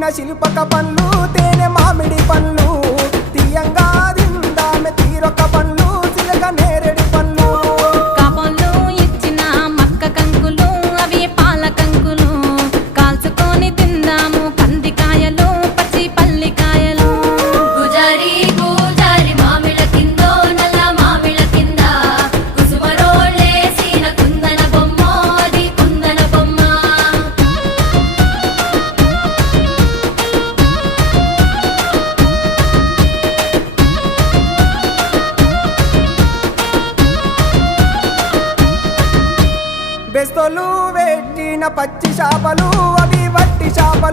పెట్టిన శిల్పక పండ్లు తేనె మామిడి పండ్లు తీయంగా దిందామె తీరొక పండ్లు చిలక నేరేడి పండ్లు కాబోళ్ళు ఇచ్చిన మక్క కంకులు అవి పాల కంకులు కాల్చుకొని తిందాము కందికాయలు పచ్చి పల్లికాయలు గుజారి గుజారి మామిళ్ళ కిందో నల్ల మామిళ్ళ కింద కుసుమరోళ్ళేసిన కుందన బొమ్మ అది కుందన బొమ్మ బెస్తలు పెట్టిన పచ్చి చేపలు అవి వట్టి చేపలు